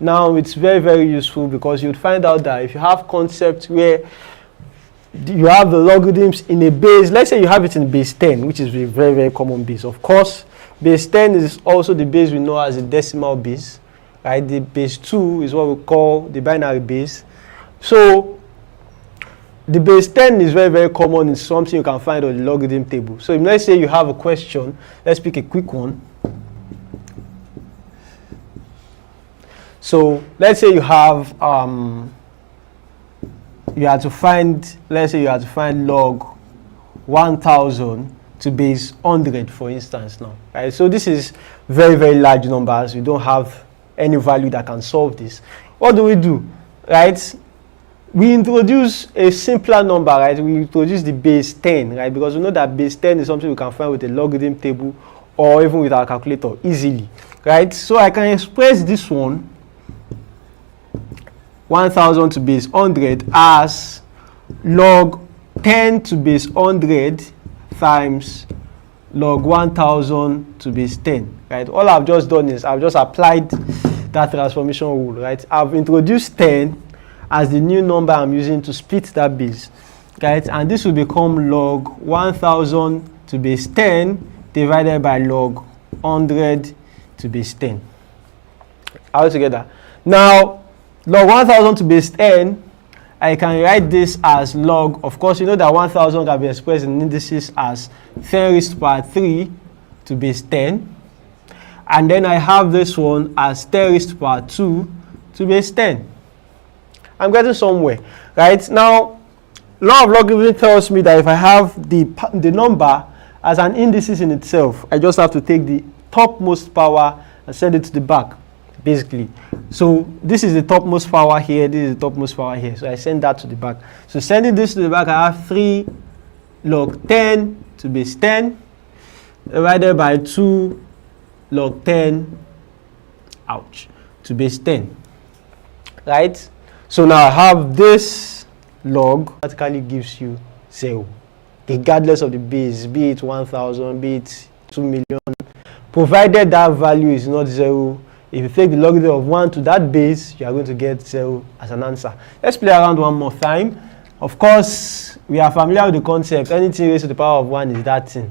Now it's very, very useful because you'd find out that if you have concepts where you have the logarithms in a base, let's say you have it in base 10, which is a very, very common base. Of course, base 10 is also the base we know as a decimal base, right? The base 2 is what we call the binary base. So the base 10 is very, very common. It's something you can find on the logarithm table. So let's say you have a question. Let's pick a quick one. So let's say you have let's say you have to find log 1000 to base 100, for instance, now, right? So this is very, very large numbers. We don't have any value that can solve this. What do? Right? We introduce a simpler number, right? We introduce the base 10, right? Because we know that base 10 is something we can find with a logarithm table or even with our calculator easily, right? So I can express this one, 1000 to base 100, as log 10 to base 100 times log 1000 to base 10, right? All I've just done is I've just applied that transformation rule, right? I've introduced 10 as the new number I'm using to split that base, right? And this will become log 1000 to base 10 divided by log 100 to base 10. All together. Now, log 1000 to base 10, I can write this as log, of course, you know that 1000 can be expressed in indices as 10 raised to the power 3 to base 10. And then I have this one as 10 raised to the power 2 to base 10. I'm getting somewhere, right? Now, law of logarithm tells me that if I have the number as an indices in itself, I just have to take the topmost power and send it to the back, basically. So this is the topmost power here, this is the topmost power here. So I send that to the back. So sending this to the back, I have 3 log 10 to base 10 divided by 2 log 10, to base 10, right? So now I have this log automatically gives you 0, regardless of the base, be it 1000, be it 2 million, provided that value is not 0. If you take the logarithm of 1 to that base, you are going to get 0 as an answer. Let's play around one more time. Of course, we are familiar with the concept. Anything raised to the power of 1 is that thing.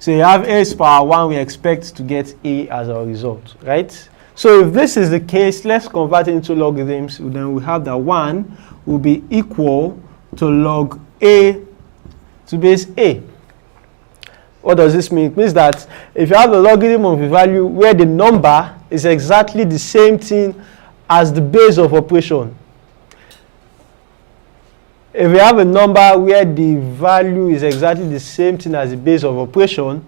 So you have a raised to the power 1, we expect to get a as our result, right? So if this is the case, let's convert it into logarithms. Then we have that 1 will be equal to log a to base a. What does this mean? It means that if you have a logarithm of a value where the number is exactly the same thing as the base of operation, if we have a number where the value is exactly the same thing as the base of operation,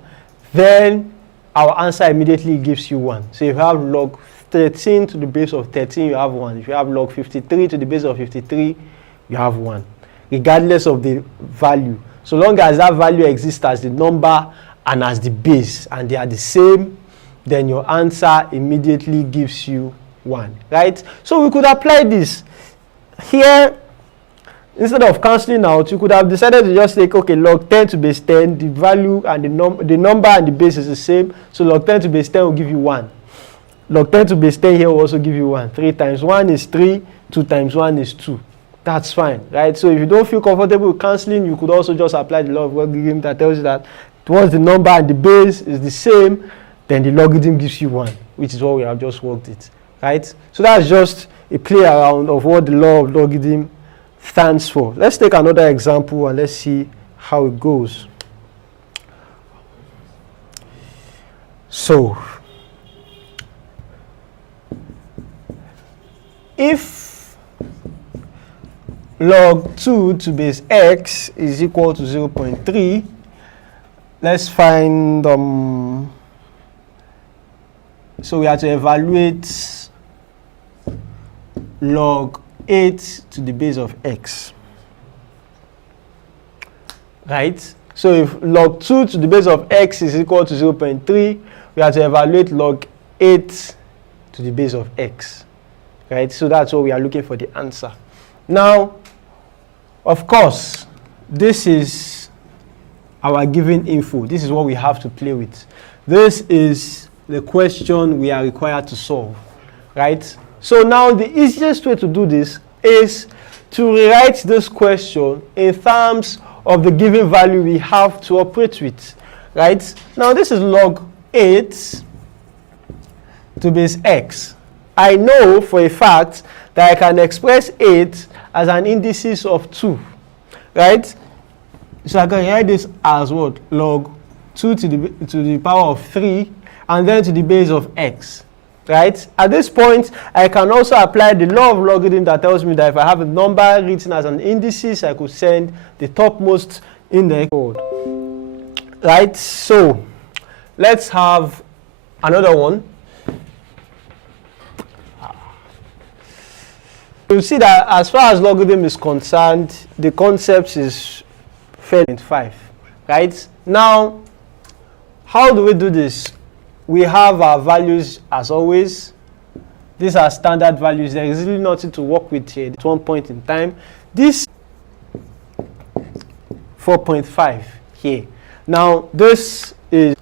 then our answer immediately gives you 1. So if you have log 13 to the base of 13, you have 1. If you have log 53 to the base of 53, you have 1, regardless of the value. So long as that value exists as the number and as the base, and they are the same, then your answer immediately gives you 1, right? So we could apply this. Here, instead of cancelling out, you could have decided to just take, okay, log 10 to base 10, the value and the number and the base is the same, so log 10 to base 10 will give you 1. Log 10 to base 10 here will also give you 1. 3 times 1 is 3, 2 times 1 is 2. That's fine, right? So if you don't feel comfortable with cancelling, you could also just apply the law of logarithm that tells you that once the number and the base is the same, then the logarithm gives you 1, which is what we have just worked it, right? So that's just a play around of what the law of logarithm stands for. Let's take another example and let's see how it goes. So, if log 2 to base x is equal to 0.3, let's find, so we have to evaluate log 8 to the base of x, right? So if log 2 to the base of x is equal to 0.3, we have to evaluate log 8 to the base of x, right? So that's what we are looking for the answer. Now, of course, this is our given info. This is what we have to play with. This is the question we are required to solve, right? So now the easiest way to do this is to rewrite this question in terms of the given value we have to operate with, right? Now this is log 8 to base x. I know for a fact that I can express 8 as an indices of 2, right? So I can write this as what? Log 2 to the power of 3 and then to the base of x, right? At this point, I can also apply the law of logarithm that tells me that if I have a number written as an indices, I could send the topmost in the code, right? So let's have another one. You'll see that as far as logarithm is concerned, the concept is 5, right? Now, how do we do this? We have our values as always. These are standard values. There is really nothing to work with here at one point in time. This 4.5 here. Now, this is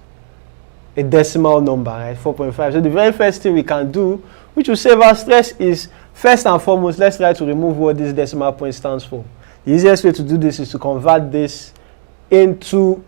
a decimal number, right? 4.5. So the very first thing we can do, which will save us stress, is first and foremost, let's try to remove what this decimal point stands for. The easiest way to do this is to convert this into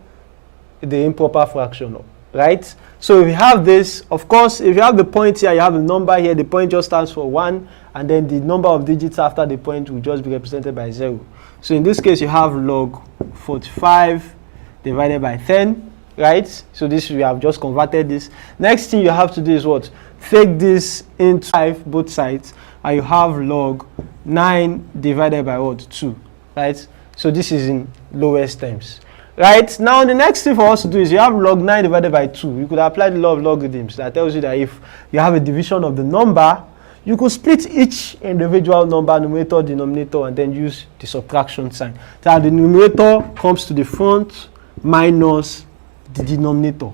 the improper fraction, right? So if you have this, of course, if you have the point here, you have a number here, the point just stands for 1, and then the number of digits after the point will just be represented by 0. So in this case, you have log 45 divided by 10, right? So this, we have just converted this. Next thing you have to do is what? Take this into 5, both sides, and you have log 9 divided by what? 2, right? So this is in lowest terms. Right, now the next thing for us to do is you have log 9 divided by 2. You could apply the law of logarithms that tells you that if you have a division of the number, you could split each individual number, numerator, denominator, and then use the subtraction sign. So the numerator comes to the front minus the denominator.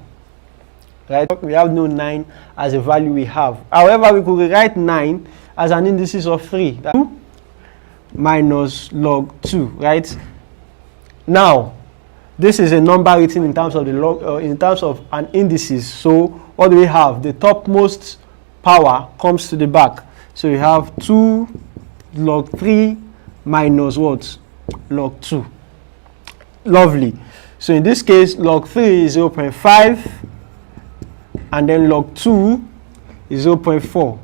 Right, we have no 9 as a value we have. However, we could write 9 as an indices of 3. 2 minus log 2, right? Now, this is a number written in terms of the log, in terms of an indices. So what do we have? The topmost power comes to the back. So you have 2 log 3 minus what? Log 2. Lovely. So in this case, log 3 is 0.5, and then log 2 is 0.4.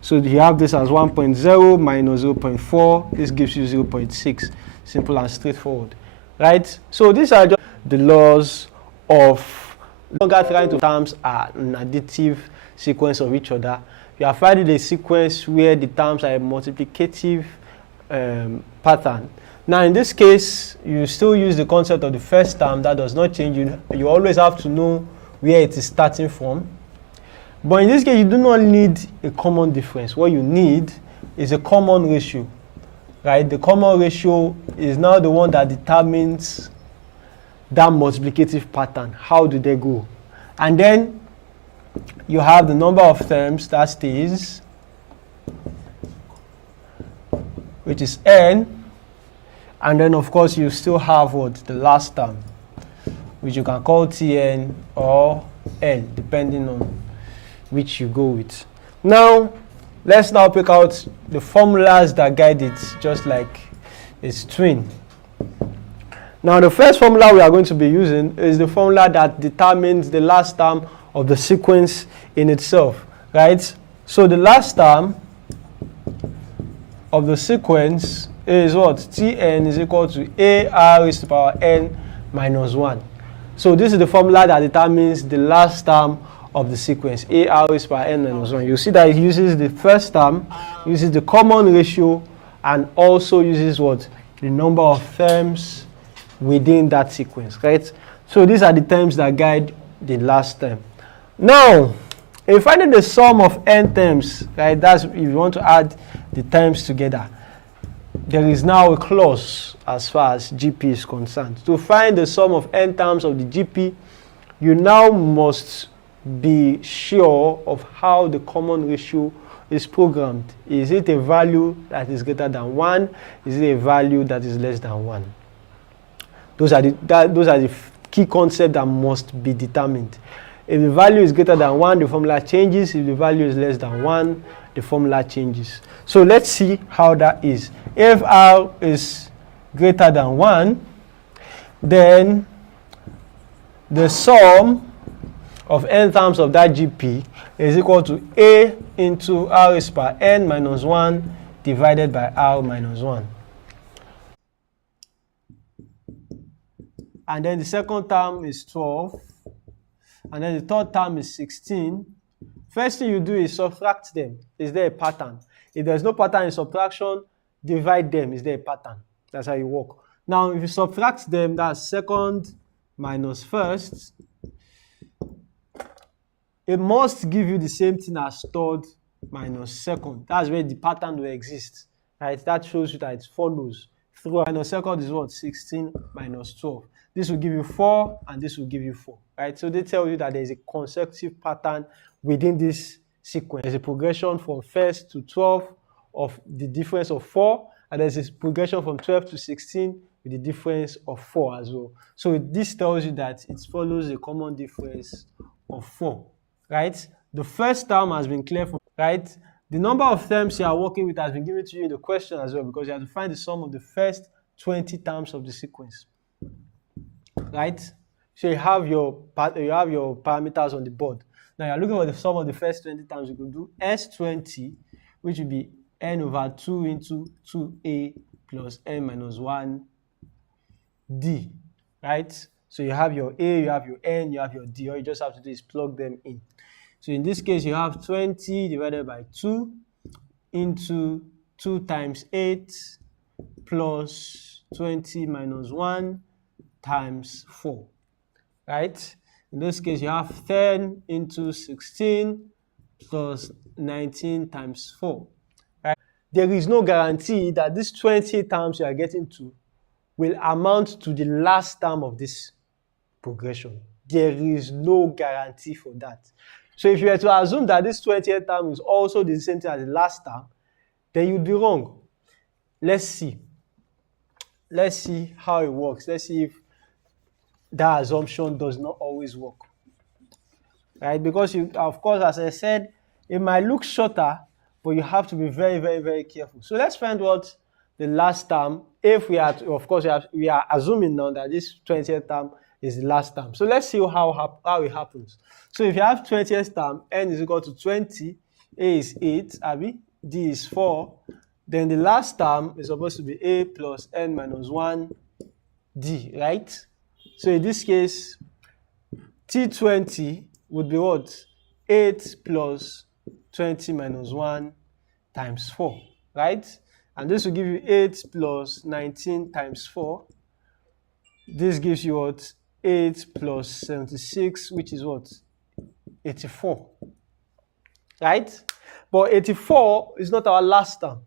So you have this as 1.0 minus 0.4. This gives you 0.6. Simple and straightforward. Right? So these are just the laws of longer trying to terms are an additive sequence of each other. You are finding a sequence where the terms are a multiplicative pattern. Now in this case, you still use the concept of the first term. That does not change. You always have to know where it is starting from. But in this case, you do not need a common difference. What you need is a common ratio. Right? The common ratio is now the one that determines that multiplicative pattern. How do they go? And then you have the number of terms that stays, which is n. And then, of course, you still have what? The last term, which you can call Tn or n, depending on which you go with. Now, let's now pick out the formulas that guide it, just like its twin. Now, the first formula we are going to be using is the formula that determines the last term of the sequence in itself, right? So the last term of the sequence is what? Tn is equal to ar raised to the power n minus 1. So this is the formula that determines the last term of the sequence, ar raised by n minus 1. You see that it uses the first term, uses the common ratio, and also uses what? The number of terms within that sequence, right? So these are the terms that guide the last term. Now, if finding the sum of n terms, right, that's if you want to add the terms together, there is now a clause as far as GP is concerned. To find the sum of n terms of the GP, you now must be sure of how the common ratio is programmed. Is it a value that is greater than 1? Is it a value that is less than 1? Those are the key concepts that must be determined. If the value is greater than 1, the formula changes. If the value is less than 1, the formula changes. So let's see how that is. If R is greater than 1, then the sum of n terms of that GP is equal to A into R raised by n minus 1 divided by R minus 1. And then the second term is 12. And then the third term is 16. First thing you do is subtract them. Is there a pattern? If there's no pattern in subtraction, divide them. Is there a pattern? That's how you work. Now, if you subtract them, that's second minus first. It must give you the same thing as third minus second. That's where the pattern will exist. Right? That shows you that it follows. Third minus second is what? 16 minus 12. This will give you 4, and this will give you 4. Right? So they tell you that there is a consecutive pattern within this sequence. There's a progression from first to 12 of the difference of 4, and there's a progression from 12 to 16 with the difference of 4 as well. So this tells you that it follows a common difference of 4. Right? The first term has been clear for, right? The number of terms you are working with has been given to you in the question as well, because you have to find the sum of the first 20 terms of the sequence. Right? So you have your parameters on the board. Now you're looking for the sum of the first 20 terms. You could do S20, which will be n over 2 into 2a plus n minus 1 d. Right? So you have your a, you have your n, you have your d. All you just have to do is plug them in. So in this case, you have 20 divided by 2 into 2 times 8 plus 20 minus 1 times 4. Right? In this case, you have 10 into 16 plus 19 times 4. Right? There is no guarantee that these 20 terms you are getting to will amount to the last term of this progression. There is no guarantee for that. So if you were to assume that this 20th term is also the same thing as the last term, then you'd be wrong. Let's see. Let's see how it works. Let's see if that assumption does not always work. Right? Because you, of course, as I said, it might look shorter, but you have to be very, very, very careful. So let's find what the last term, if we are, of course, we are assuming now that this 20th term is the last term. So let's see how it happens. So if you have 20th term, n is equal to 20, a is 8, Abby, d is 4, then the last term is supposed to be a plus n minus 1 d, right? So in this case, T20 would be what? 8 plus 20 minus 1 times 4, right? And this will give you 8 plus 19 times 4. This gives you what? 8 plus 76, which is what? 84, right? But 84 is not our last term,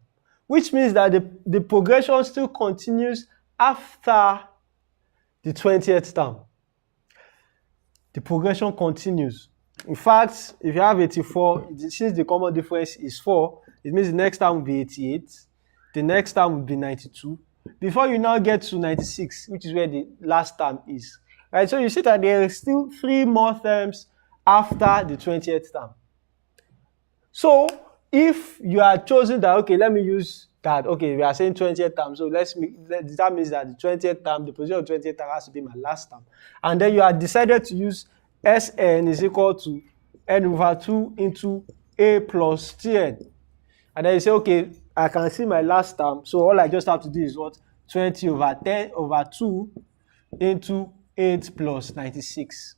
which means that the progression still continues after the 20th term. The progression continues. In fact, if you have 84, since the common difference is 4, it means the next term will be 88, the next term will be 92, before you now get to 96, which is where the last term is. Right? So you see that there are still 3 more terms after the 20th term. So if you are chosen that, okay, let me use that, okay, we are saying 20th term, so that means that the 20th term, the position of 20th term has to be my last term. And then you have decided to use Sn is equal to n over 2 into a plus tn. And then you say, okay, I can see my last term, so all I just have to do is what? 20 over 10 over 2 into 8 plus 96.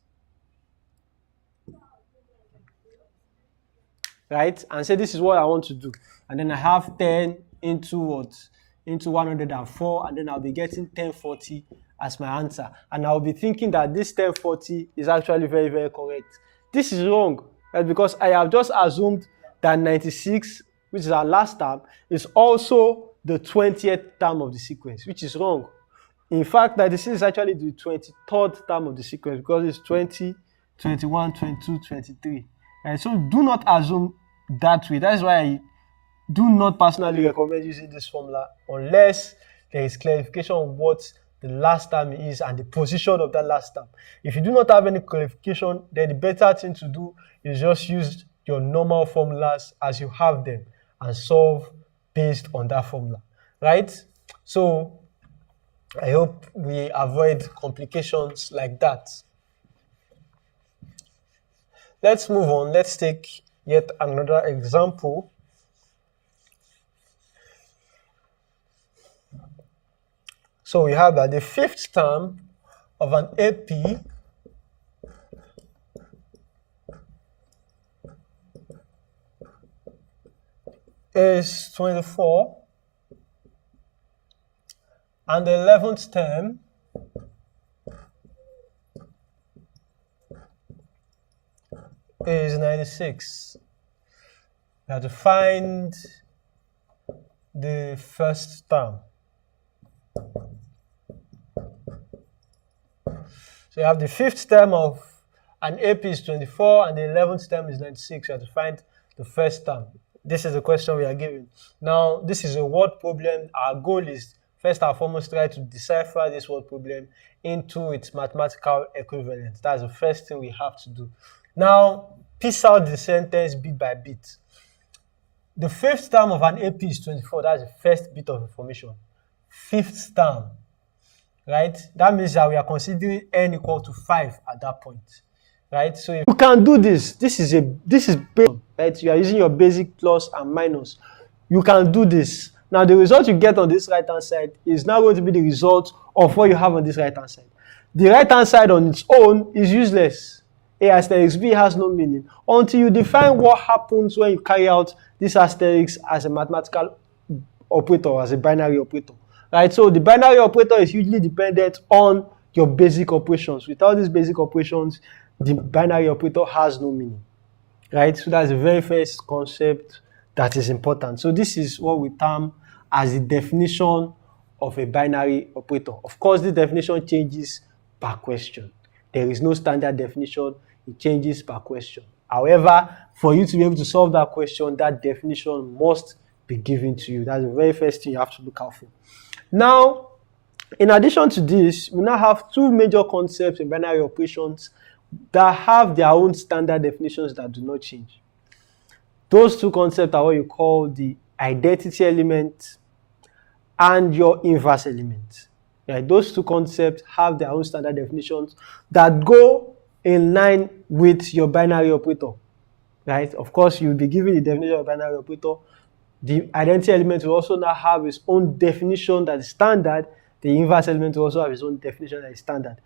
Right? And say this is what I want to do. And then I have 10 into what? Into 104, and then I'll be getting 1040 as my answer. And I'll be thinking that this 1040 is actually very, very correct. This is wrong, right? Because I have just assumed that 96, which is our last term, is also the 20th term of the sequence, which is wrong. In fact, 96 is actually the 23rd term of the sequence because it's 20, 21, 22, 23. And so do not assume that way. That's why I do not personally recommend using this formula unless there is clarification on what the last term is and the position of that last term. If you do not have any clarification, then the better thing to do is just use your normal formulas as you have them and solve based on that formula, right? So I hope we avoid complications like that. Let's move on. Let's take yet another example. So we have that the fifth term of an AP is 24, and the 11th term is 96. We have to find the first term. So you have the fifth term of an AP is 24 and the 11th term is 96. You have to find the first term. This is the question we are given. Now, this is a word problem. Our goal is first and foremost try to decipher this word problem into its mathematical equivalent. That's the first thing we have to do. Now, piece out the sentence bit by bit. The fifth term of an AP is 24. That's the first bit of information. Fifth term, right? That means that we are considering n equal to 5 at that point, right? So if you can do this. This is basic, right? You are using your basic plus and minus. You can do this. Now, the result you get on this right-hand side is now going to be the result of what you have on this right-hand side. The right-hand side on its own is useless. A asterisk B has no meaning until you define what happens when you carry out this asterisk as a mathematical operator, as a binary operator, right? So the binary operator is hugely dependent on your basic operations. Without these basic operations, the binary operator has no meaning, right? So that's the very first concept that is important. So this is what we term as the definition of a binary operator. Of course, the definition changes per question. There is no standard definition. It changes per question. However, for you to be able to solve that question, that definition must be given to you. That's the very first thing you have to look out for. Now, in addition to this, we now have two major concepts in binary operations that have their own standard definitions that do not change. Those two concepts are what you call the identity element and your inverse element. Right? Those two concepts have their own standard definitions that go in line with your binary operator. Right? Of course, you'll be given the definition of binary operator. The identity element will also now have its own definition that is standard. The inverse element will also have its own definition that is standard.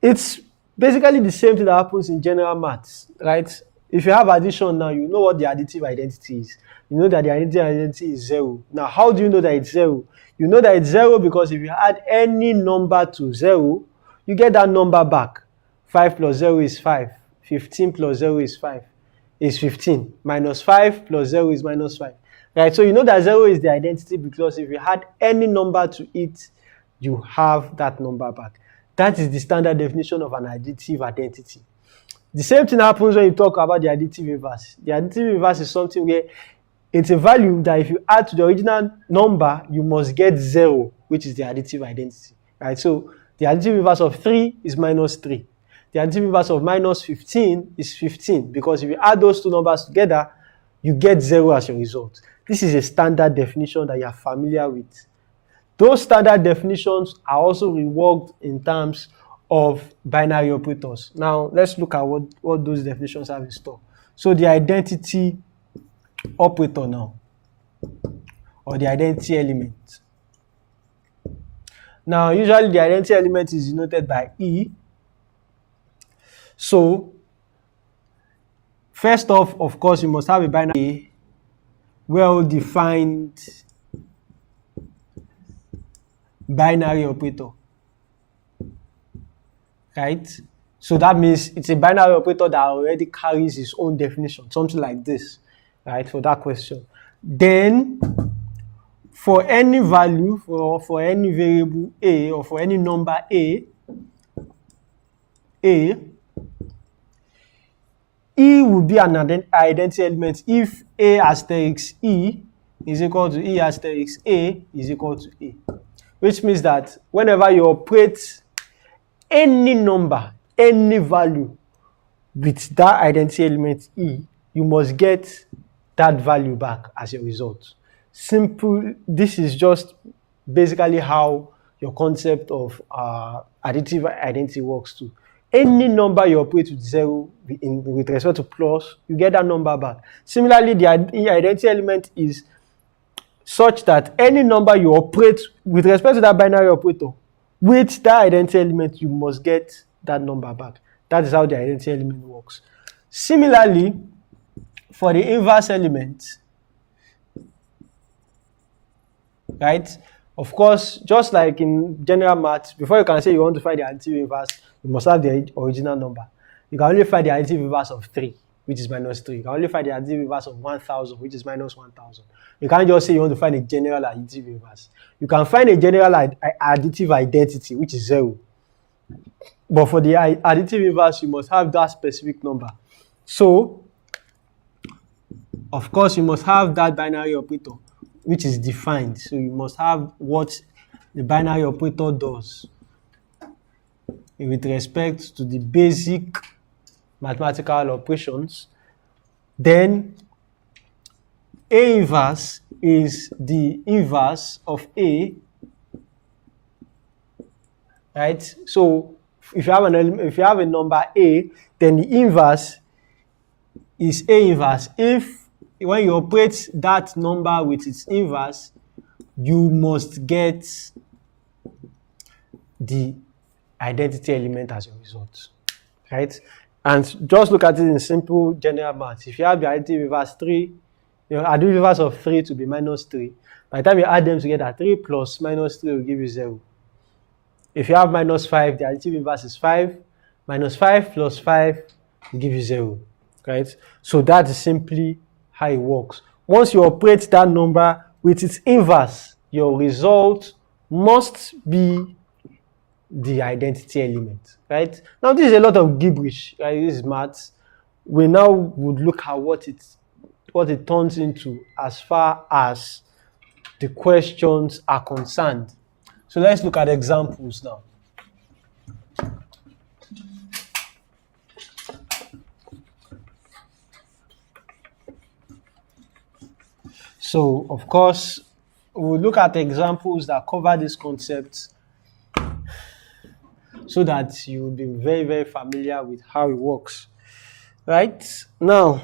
It's basically the same thing that happens in general maths, right? If you have addition now, you know what the additive identity is. You know that the additive identity is 0. Now, how do you know that it's 0? You know that it's 0 because if you add any number to 0, you get that number back. 5 plus 0 is 5. 15 plus 0 is 5. Is 15. Minus 5 plus 0 is minus 5. Right? So you know that 0 is the identity because if you add any number to it, you have that number back. That is the standard definition of an additive identity. The same thing happens when you talk about the additive inverse. The additive inverse is something where it's a value that if you add to the original number, you must get 0, which is the additive identity. Right? So the additive inverse of 3 is minus 3. The additive inverse of minus 15 is 15 because if you add those two numbers together, you get 0 as your result. This is a standard definition that you are familiar with. Those standard definitions are also reworked in terms of binary operators. Now, let's look at what those definitions have in store. So the identity operator now, or the identity element. Now, usually the identity element is denoted by E. So, first off, of course, you must have a binary well-defined binary operator. Right? So that means it's a binary operator that already carries its own definition, something like this, right, for that question. Then, for any value, for any variable A, or for any number A, E will be an identity element if A asterisk E is equal to E asterisk A is equal to A. Which means that whenever you operate any number, any value with that identity element E, you must get that value back as your result. Simple. This is just basically how your concept of additive identity works too. Any number you operate with 0 with respect to plus, you get that number back. Similarly, the identity element is such that any number you operate with respect to that binary operator, with that identity element, you must get that number back. That is how the identity element works. Similarly, for the inverse element, right? Of course, just like in general math, before you can say you want to find the additive inverse, you must have the original number. You can only find the additive inverse of 3, which is minus 3. You can only find the additive inverse of 1,000, which is minus 1,000. You can't just say you want to find a general additive inverse. You can find a general additive identity, which is 0. But for the additive inverse, you must have that specific number. So, of course, you must have that binary operator, which is defined. So you must have what the binary operator does with respect to the basic mathematical operations. Then A inverse is the inverse of A, right? So if you have a number A, then the inverse is A inverse. When you operate that number with its inverse, you must get the identity element as a result, right? And just look at it in simple general math. If you have the additive inverse 3, your additive inverse of 3 to be minus 3. By the time you add them together, 3 plus minus 3 will give you 0. If you have minus 5, the additive inverse is 5. Minus 5 plus 5 will give you 0, right? So that is simply how it works. Once you operate that number with its inverse, your result must be the identity element, right? Now this is a lot of gibberish, right? This is maths. We now would look at what it turns into as far as the questions are concerned. So let's look at examples now. So, of course, we'll look at examples that cover this concept so that you'll be very, very familiar with how it works. Right? Now,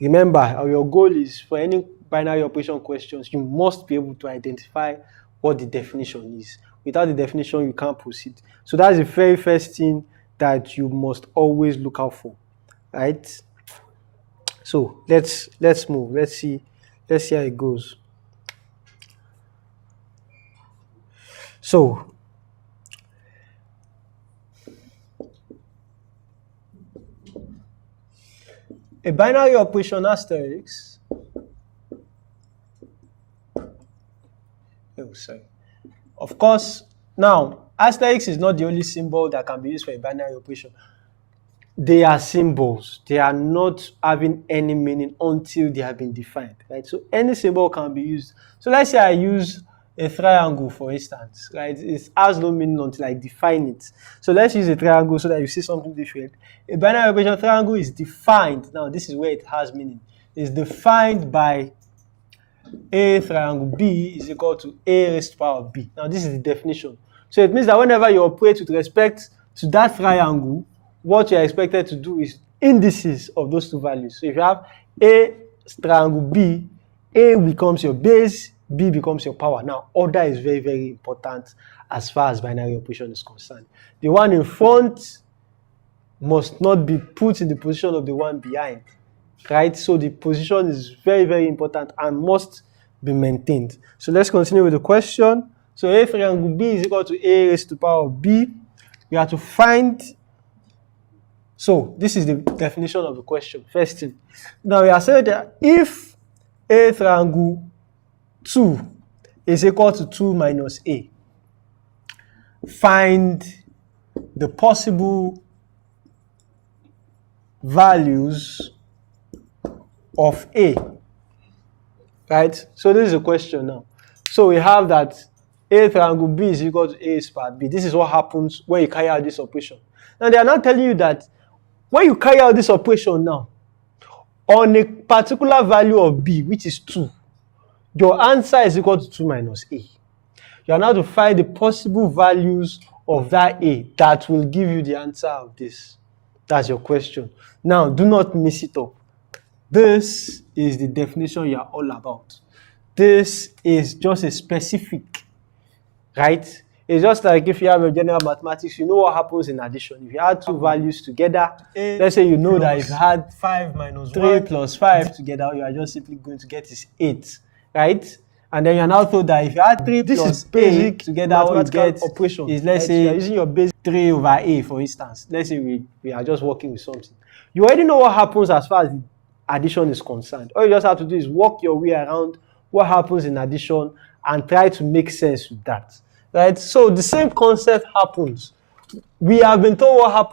remember, your goal is for any binary operation questions, you must be able to identify what the definition is. Without the definition, you can't proceed. So that's the very first thing that you must always look out for. Right? So let's move. Let's see how it goes. So a binary operation asterisk. Oh, sorry. Of course, now asterisk is not the only symbol that can be used for a binary operation. They are symbols. They are not having any meaning until they have been defined, right? So any symbol can be used. So let's say I use a triangle, for instance, right? It has no meaning until I define it. So let's use a triangle so that you see something different. A binary operation triangle is defined. Now this is where it has meaning. It's defined by A triangle B is equal to A raised to the power of B. Now this is the definition. So it means that whenever you operate with respect to that triangle, what you're expected to do is indices of those two values. So if you have A triangle B, A becomes your base, B becomes your power. Now, order is very, very important as far as binary operation is concerned. The one in front must not be put in the position of the one behind, right? So the position is very, very important and must be maintained. So let's continue with the question. So A triangle B is equal to A raised to the power of B. We have to find. So this is the definition of the question. First thing. Now we are saying that if A triangle 2 is equal to 2 minus A, find the possible values of A. Right? So this is a question now. So we have that A triangle B is equal to A squared B. This is what happens when you carry out this operation. Now they are not telling you that when you carry out this operation now, on a particular value of b, which is 2, your answer is equal to 2 minus a. You are now to find the possible values of that a that will give you the answer of this. That's your question. Now, do not mix it up. This is the definition you are all about. This is just a specific, right? It's just like if you have a general mathematics, you know what happens in addition. If you add two values together, let's say you know that if you had 5 minus 3 1 plus 5 together, you are just simply going to get is 8, right? And then you're now told that if you add 3 plus 8 together, what you get operation is, let's say, you're using your base 3 over a, for instance. Let's say we are just working with something. You already know what happens as far as the addition is concerned. All you just have to do is walk your way around what happens in addition and try to make sense with that. Right? So the same concept happens. We have been told what happens